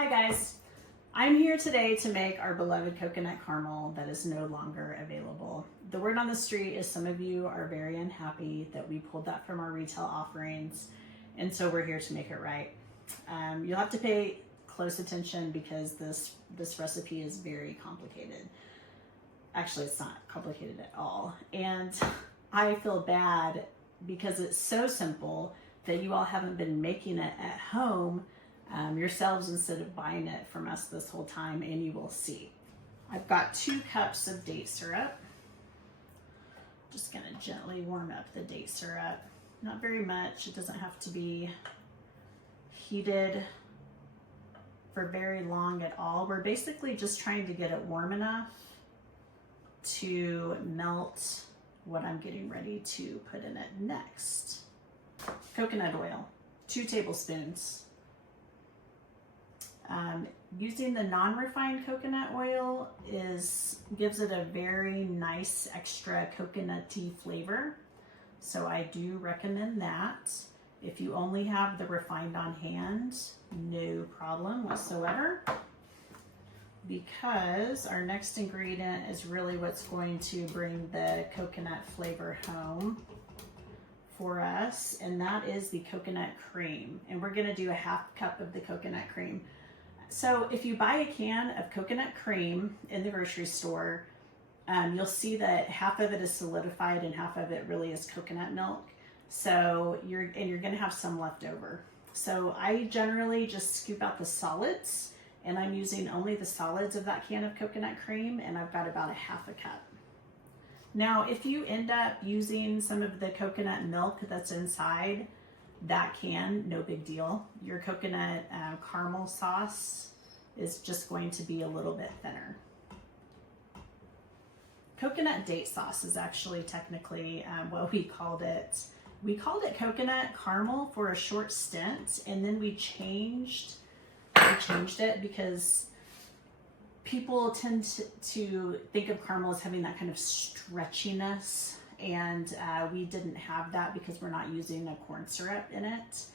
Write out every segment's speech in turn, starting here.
Hi guys, I'm here today to make our beloved coconut caramel that is no longer available. The word on the street is some of you are very unhappy that we pulled that from our retail offerings, and so we're here to make it right. You'll have to pay close attention because this recipe is very complicated. Actually, it's not complicated at all, and I feel bad because it's so simple that you all haven't been making it at home yourselves instead of buying it from us this whole time, and you will see. I've got 2 cups of date syrup. Just gonna gently warm up the date syrup. Not very much, it doesn't have to be heated for very long at all. We're basically just trying to get it warm enough to melt what I'm getting ready to put in it next. Coconut oil, 2 tablespoons. Using the non-refined coconut oil gives it a very nice extra coconutty flavor. So I do recommend that. If you only have the refined on hand, no problem whatsoever. Because our next ingredient is really what's going to bring the coconut flavor home for us, and that is the coconut cream. And we're gonna do a 1/2 cup of the coconut cream. So if you buy a can of coconut cream in the grocery store, you'll see that half of it is solidified and half of it really is coconut milk. So you're gonna have some left over. So I generally just scoop out the solids, and I'm using only the solids of that can of coconut cream, and I've got about a 1/2 cup. Now, if you end up using some of the coconut milk that's inside that can, no big deal. Your coconut caramel sauce is just going to be a little bit thinner. Coconut date sauce is actually technically what we called it. We called it coconut caramel for a short stint, and then we changed it because people tend to think of caramel as having that kind of stretchiness, and we didn't have that because we're not using a corn syrup in it,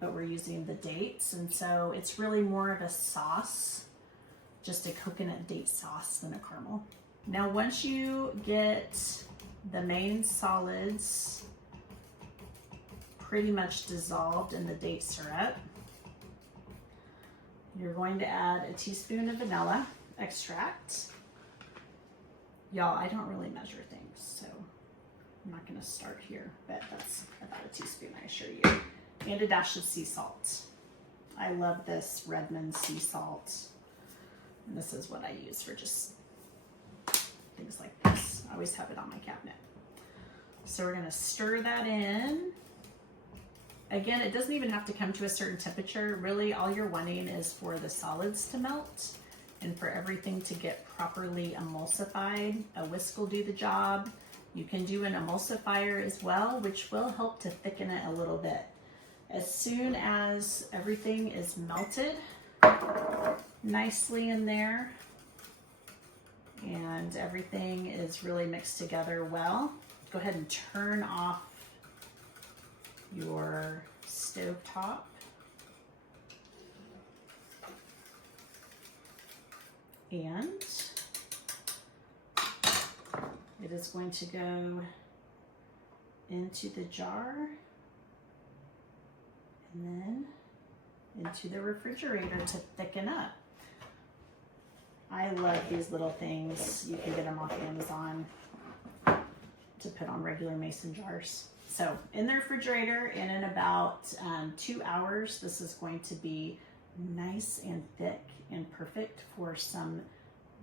but we're using the dates, and so it's really more of a sauce, just a coconut date sauce than a caramel. Now once you get the main solids pretty much dissolved in the date syrup, you're going to add a teaspoon of vanilla extract. Y'all, I don't really measure things, so I'm not gonna start here, but that's about a teaspoon, I assure you. And a dash of sea salt. I love this Redmond sea salt. And this is what I use for just things like this. I always have it on my cabinet. So we're gonna stir that in. Again, it doesn't even have to come to a certain temperature. Really, all you're wanting is for the solids to melt and for everything to get properly emulsified. A whisk will do the job. You can do an emulsifier as well, which will help to thicken it a little bit. As soon as everything is melted nicely in there and everything is really mixed together well, go ahead and turn off your stove top. And it is going to go into the jar and then into the refrigerator to thicken up. I love these little things. You can get them off Amazon to put on regular mason jars. So in the refrigerator, and in about 2 hours, this is going to be nice and thick and perfect for some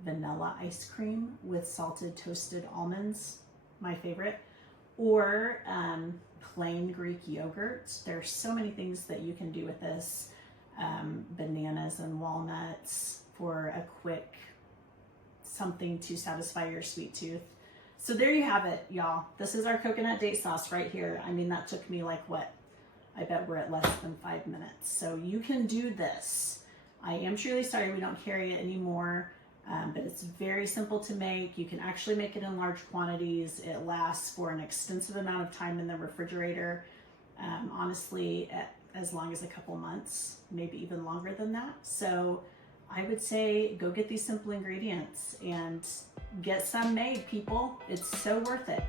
vanilla ice cream with salted toasted almonds, my favorite, or plain Greek yogurt. There's so many things that you can do with this. Bananas and walnuts for a quick something to satisfy your sweet tooth. So there you have it, y'all. This is our coconut date sauce right here. I mean, that took me like what? I bet we're at less than 5 minutes. So you can do this. I am truly sorry we don't carry it anymore, but it's very simple to make. You can actually make it in large quantities. It lasts for an extensive amount of time in the refrigerator. Honestly, as long as a couple months, maybe even longer than that. So I would say go get these simple ingredients and get some made, people. It's so worth it.